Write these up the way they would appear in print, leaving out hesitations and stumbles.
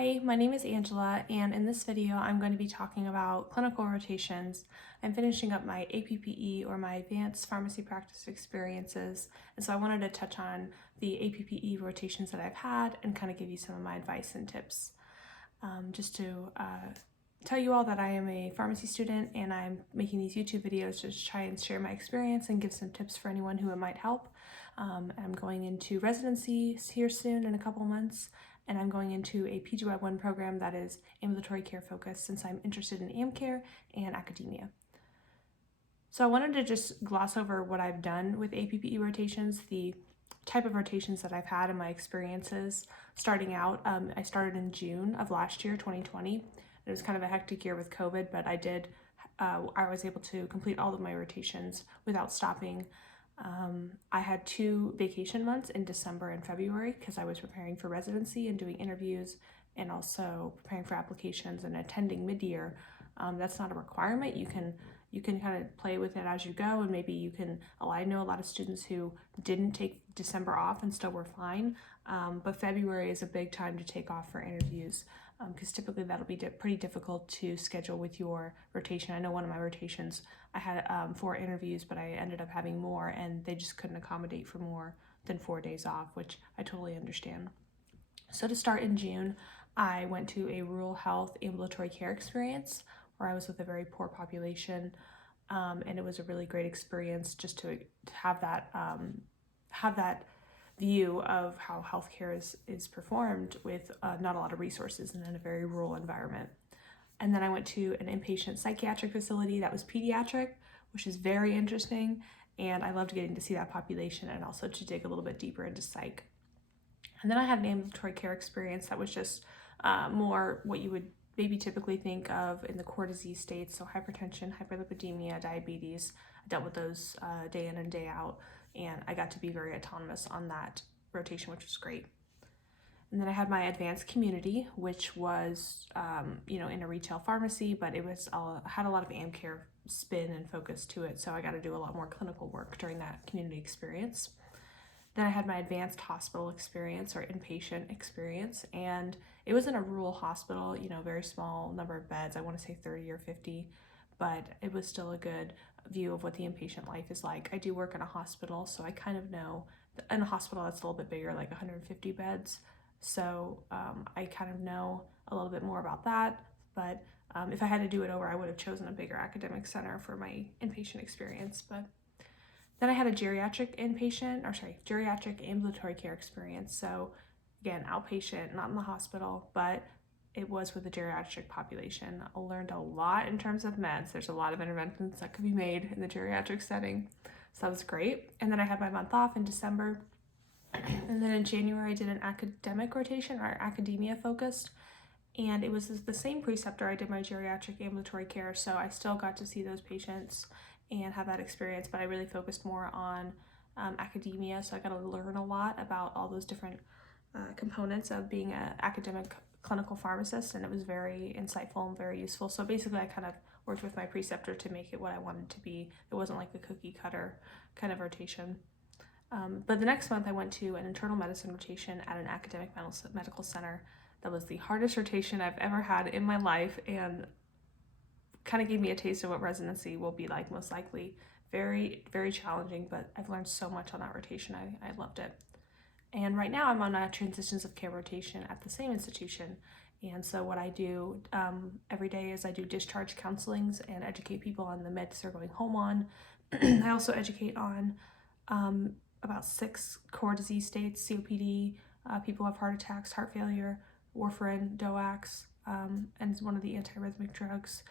Hi, my name is Angela, and in this video I'm going to be talking about clinical rotations. I'm finishing up my APPE, or my Advanced Pharmacy Practice Experiences, and so I wanted to touch on the APPE rotations that I've had and kind of give you some of my advice and tips. Just to tell you all that I am a pharmacy student and I'm making these YouTube videos to try and share my experience and give some tips for anyone who it might help. I'm going into residency here soon in a couple months, and I'm going into a PGY1 program that is ambulatory care focused since I'm interested in AmCare and academia. So I wanted to just gloss over what I've done with APPE rotations, the type of rotations that I've had in my experiences. Starting out, I started in June of last year, 2020. It was kind of a hectic year with COVID, but I was able to complete all of my rotations without stopping. I had 2 vacation months in December and February because I was preparing for residency and doing interviews and also preparing for applications and attending mid-year. That's not a requirement. You can kind of play with it as you go, and maybe you can, I know a lot of students who didn't take December off and still were fine, but February is a big time to take off for interviews because typically that'll be pretty difficult to schedule with your rotation. I know one of my rotations, I had 4 interviews, but I ended up having more, and they just couldn't accommodate for more than 4 days off, which I totally understand. So to start in June, I went to a rural health ambulatory care experience where I was with a very poor population, and it was a really great experience just to have that view of how healthcare is performed with not a lot of resources and in a very rural environment. And then I went to an inpatient psychiatric facility that was pediatric, which is very interesting, and I loved getting to see that population and also to dig a little bit deeper into psych. And then I had an ambulatory care experience that was just more what you would maybe typically think of in the core disease states, so hypertension, hyperlipidemia, diabetes. I dealt with those day in and day out, and I got to be very autonomous on that rotation, which was great. And then I had my advanced community, which was, in a retail pharmacy, but it was had a lot of AmCare spin and focus to it, so I got to do a lot more clinical work during that community experience. Then I had my advanced hospital experience or inpatient experience, and it was in a rural hospital, very small number of beds. I want to say 30 or 50, but it was still a good view of what the inpatient life is like. I do work in a hospital, so I kind of know, in a hospital that's a little bit bigger, like 150 beds. So I kind of know a little bit more about that, but if I had to do it over, I would have chosen a bigger academic center for my inpatient experience. But then I had a geriatric ambulatory care experience. So again, outpatient, not in the hospital, but it was with the geriatric population. I learned a lot in terms of meds. There's a lot of interventions that could be made in the geriatric setting. So that was great. And then I had my month off in December. And then in January, I did an academic rotation, or academia focused. And it was the same preceptor I did my geriatric ambulatory care. So I still got to see those patients and have that experience, but I really focused more on academia. So I got to learn a lot about all those different components of being an academic clinical pharmacist, and it was very insightful and very useful. So basically I kind of worked with my preceptor to make it what I wanted to be. It wasn't like a cookie cutter kind of rotation. But the next month I went to an internal medicine rotation at an academic medical center. That was the hardest rotation I've ever had in my life, and kind of gave me a taste of what residency will be like, most likely. Very, very challenging, but I've learned so much on that rotation. I loved it. And right now I'm on a transitions of care rotation at the same institution. And so what I do every day is I do discharge counselings and educate people on the meds they're going home on. I also educate on about 6 core disease states: COPD, people who have heart attacks, heart failure, warfarin, DOACs, and one of the antiarrhythmic drugs.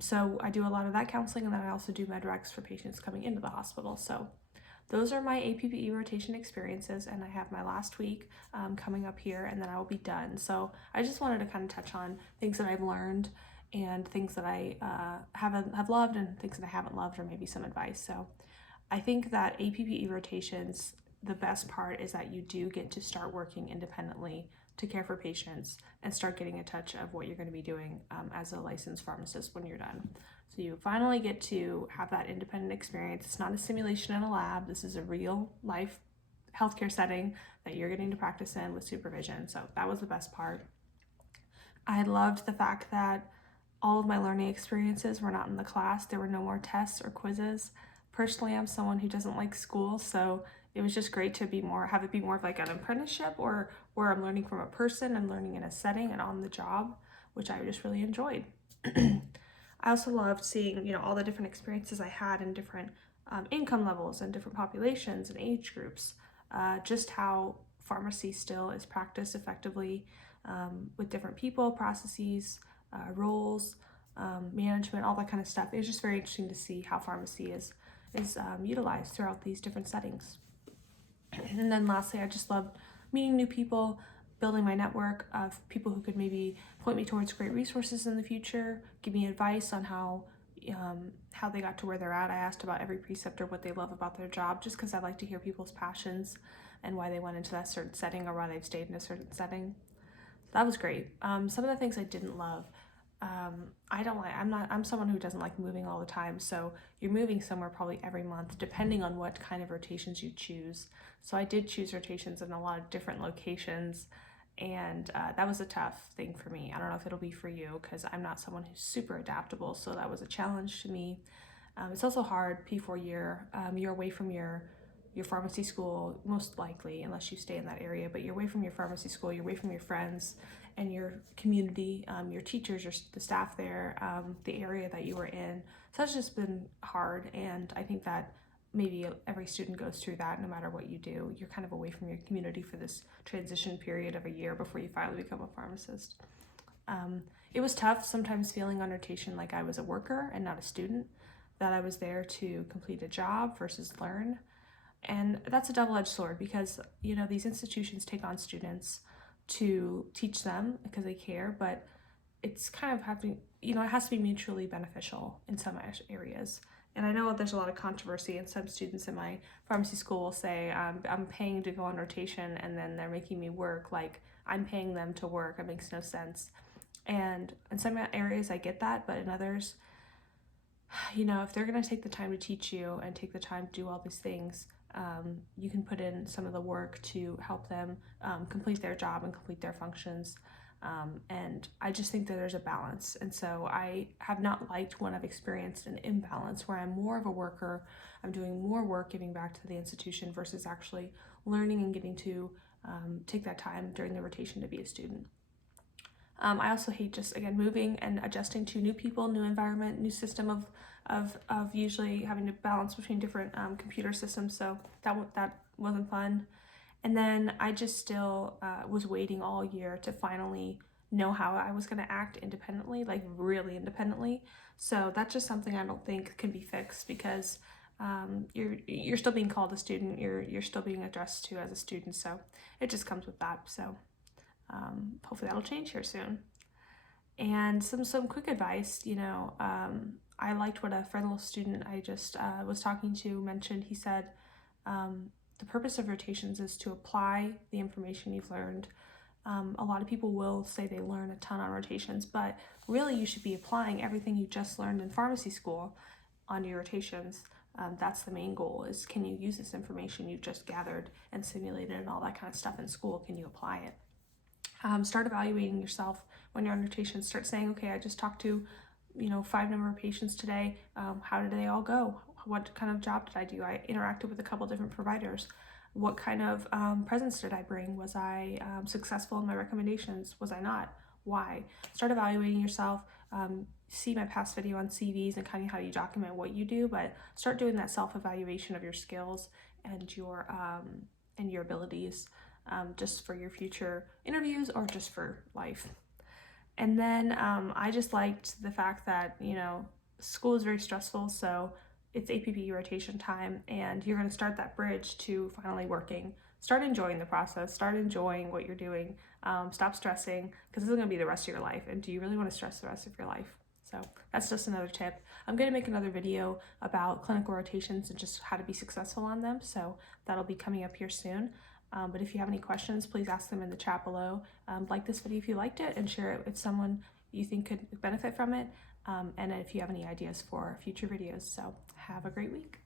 So I do a lot of that counseling, and then I also do med recs for patients coming into the hospital. So those are my APPE rotation experiences, and I have my last week coming up here, and then I will be done. So I just wanted to kind of touch on things that I've learned and things that I have loved and things that I haven't loved, or maybe some advice. So I think that APPE rotations, the best part is that you do get to start working independently to care for patients and start getting a touch of what you're going to be doing as a licensed pharmacist when you're done. So you finally get to have that independent experience. It's not a simulation in a lab. This is a real life healthcare setting that you're getting to practice in with supervision. So that was the best part. I loved the fact that all of my learning experiences were not in the class. There were no more tests or quizzes. Personally, I'm someone who doesn't like school, so it was just great to have it be more of like an apprenticeship, or where I'm learning from a person and learning in a setting and on the job, which I just really enjoyed. I also loved seeing, all the different experiences I had in different income levels and different populations and age groups. Just how pharmacy still is practiced effectively with different people, processes, roles, management, all that kind of stuff. It was just very interesting to see how pharmacy is utilized throughout these different settings. And then lastly, I just loved meeting new people, building my network of people who could maybe point me towards great resources in the future, give me advice on how they got to where they're at. I asked about every preceptor what they love about their job, just because I like to hear people's passions and why they went into that certain setting or why they've stayed in a certain setting. That was great. Some of the things I didn't love, I'm someone who doesn't like moving all the time. So you're moving somewhere probably every month, depending on what kind of rotations you choose. So I did choose rotations in a lot of different locations, and that was a tough thing for me. I don't know if it'll be for you, because I'm not someone who's super adaptable. So that was a challenge to me. It's also hard, P4 year, you're away from your pharmacy school, most likely, unless you stay in that area, but you're away from your pharmacy school, you're away from your friends and your community, your teachers, the staff there, the area that you were in. So that's just been hard, and I think that maybe every student goes through that. No matter what you do, you're kind of away from your community for this transition period of a year before you finally become a pharmacist. It was tough sometimes, feeling on rotation like I was a worker and not a student, that I was there to complete a job versus learn. And that's a double-edged sword, because these institutions take on students to teach them because they care, but it's kind of having, it has to be mutually beneficial in some areas. And I know there's a lot of controversy, and some students in my pharmacy school will say, I'm paying to go on rotation and then they're making me work like I'm paying them to work. It makes no sense. And in some areas I get that, but in others, if they're going to take the time to teach you and take the time to do all these things, you can put in some of the work to help them complete their job and complete their functions. And I just think that there's a balance. And so I have not liked when I've experienced an imbalance where I'm more of a worker, I'm doing more work giving back to the institution versus actually learning and getting to take that time during the rotation to be a student. I also hate just, again, moving and adjusting to new people, new environment, new system of usually having to balance between different computer systems. So that wasn't fun. And then I just still was waiting all year to finally know how I was going to act independently, like really independently. So that's just something I don't think can be fixed, because you're still being called a student, you're still being addressed to as a student. So it just comes with that. So hopefully that'll change here soon. And some quick advice, I liked what a fellow student I just was talking to mentioned. He said, the purpose of rotations is to apply the information you've learned. A lot of people will say they learn a ton on rotations, but really you should be applying everything you just learned in pharmacy school onto your rotations. That's the main goal, is can you use this information you've just gathered and simulated and all that kind of stuff in school? Can you apply it? Start evaluating yourself when you're on rotation. Start saying, okay, I just talked to 5 number of patients today. How did they all go? What kind of job did I do? I interacted with a couple different providers. What kind of presence did I bring? Was I successful in my recommendations? Was I not? Why? Start evaluating yourself. See my past video on CVs and kind of how you document what you do, but start doing that self-evaluation of your skills and your abilities, just for your future interviews or just for life. And then I just liked the fact that, school is very stressful, so it's APPE rotation time, and you're going to start that bridge to finally working. Start enjoying the process, start enjoying what you're doing, stop stressing, because this is going to be the rest of your life, and do you really want to stress the rest of your life? So that's just another tip. I'm going to make another video about clinical rotations and just how to be successful on them, so that'll be coming up here soon. But if you have any questions, please ask them in the chat below. Like this video if you liked it, and share it with someone you think could benefit from it. And if you have any ideas for future videos. So have a great week.